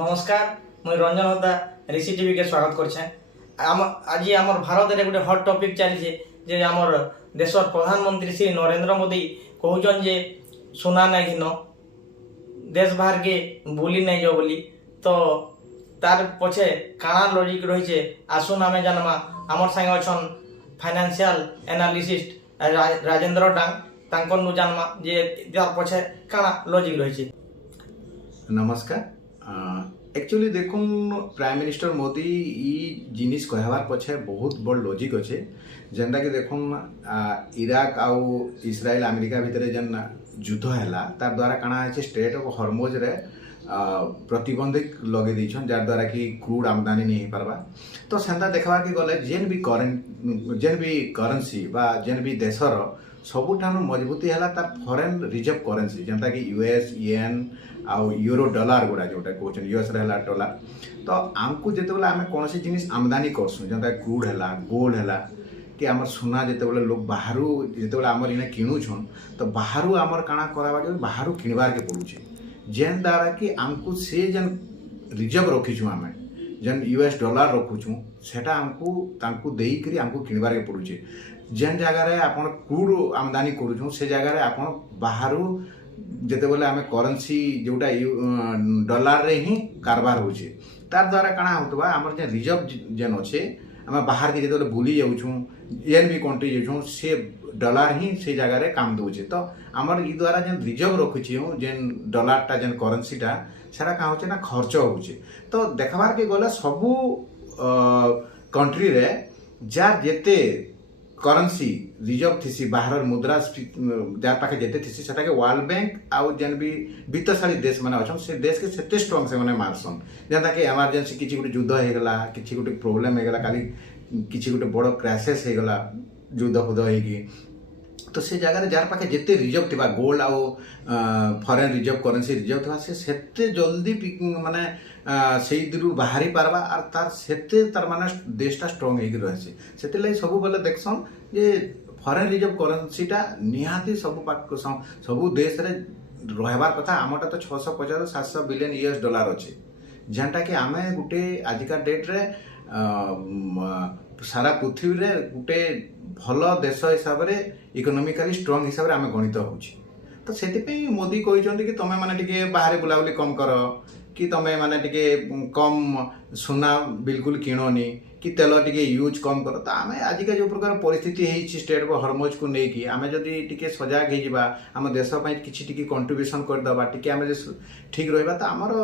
নমস্কার, মুই রঞ্জন হতা ঋষি টিভি কে স্বাগত করছে। আজি আমার ভারতের গোটে হট টপিক চালিছে যে আমার দেশর প্রধানমন্ত্রী শ্রী নরেন্দ্র মোদী কହୁছন যে সোনা নাই ঘিন দেশ বাহারকে বুলি নাই যাও বলি। তো তার পছে কাଣା লজিক রয়েছে আসুন আমি জানমা। আমার সাথে অছন ফাইনান্সিয়াল এনালিস্ট রাজেন্দ্র ডাং, তাঙ্কর নু জানমা যে তার পছে কাଣା লজিক রয়েছে। नमस्कार। एक्चुअली देखुन प्राइम मिनिस्टर मोदी ई जिनिस कहवार पछे बहुत बड़ लॉजिक अच्छे। जेनटा कि देखुन इराक आउ इस्राएल अमेरिका भितर जेन युद्ध हैला तार द्वारा काना है स्टेट ऑफ हॉर्मुज रे प्रतिबंधित लगे दीछन जार द्वारा कि क्रूड आमदानी नहीं हो पारबा। तो सेंता देखवा कि गले जेन भी करेंसी बा जेन भी देशर सबुठानु मजबूती है तार फॉरेन रिजर्व करेंसी जेनटा कि यूएस येन आउ यूरो डॉलर गुड़ा जोटा कहते यूएस रे डॉलर। तो आमको जिते आम कौन सी जिनिस आमदानी करसुँ जेनटा क्रूड है गोल्ड है कि आम सुना जिते लोग बाहर जिते आमर इने किणुछन तो बाहर आमर काଣା कराबा के बाहर किणवार के पड़ुछे जेन द्वारा कि आमको से जेन रिजर्व रखीछुँ आम जेन यूएस डॉलर रखुछुँ सेटा आमको तांको देई करी आमको किणवार के पड़ुछे। जेन जगह आपण क्रूड आमदानी करूछुँ से जगह आपण बाहर जिते आम करेन्सी जोटा डॉलर रे ही कारबार होचे तार द्वारा काଣା होतबा हमर जे रिजर्व जेन अच्छे आम बाहर के जिते बुली जाऊँ जेन भी कंट्री जाऊँ से डॉलर ही से जगह रे काम दौचे। तो आमर ई द्वारा जेन रिजर्व रखुची जेन डॉलरटा जेन करेन्सीटा सेटा क्या होचे ना खर्च होचे। तो देखबार के गले सबू कंट्री रे जार जेते करेन्सी रिजर्व थी बाहर मुद्रा जार पाखे जेते थी सेटा के वर्ल्ड बैंक आउ जेन भी वित्तशाली देश माने अछन से देश के सेते स्ट्रांग से माने मारसन जेनता कि इमरजेंसी किछि गुटे युद्ध हे गला किछि गुटे प्रॉब्लम हे गला काली किछि गुटे बड़ क्राइसिस हे गला युद्ध हुद हेगी तो से जगह जार पाखे जेते रिजर्व थिबा गोल्ड आउ फॉरेन रिजर्व करेन्सी रिजर्व थिबा से सेते जल्दी माने सेई दिरु बाहरी पारबा और तार सेते तार माने देशटा स्ट्रांग हेगी रहছে। सेते लाई सब बेले देखसन जे फॉरेन रिजर्व करेन्सीटा निहाती सब देश रे रहबार कथा। आमटा तो 650-700 बिलियन यूएस डॉलर अच्छे जेनटा कि आमे गुटे आजिका डेट रे सारा पृथ्वी रे गुटे भल देश हिसाब से इकोनॉमिकली स्ट्रांग हिसाब से आम गणित होची। तो से मोदी कहते कि तुम्हें माने टिके बाहर बुलाबुली कम कर कि तुम्हें माने टिके कम सुना बिल्कुल किणनी कि तेल टिके यूज कम कर। तो आम आजिका जो प्रकार परिस्थिति है स्टेट ऑफ हॉर्मुज को लेकिन आम जदि टिके सजग हो आम देश किसी टिके कंट्रीब्यूशन करदे टिके आम ठीक रहा तो आमर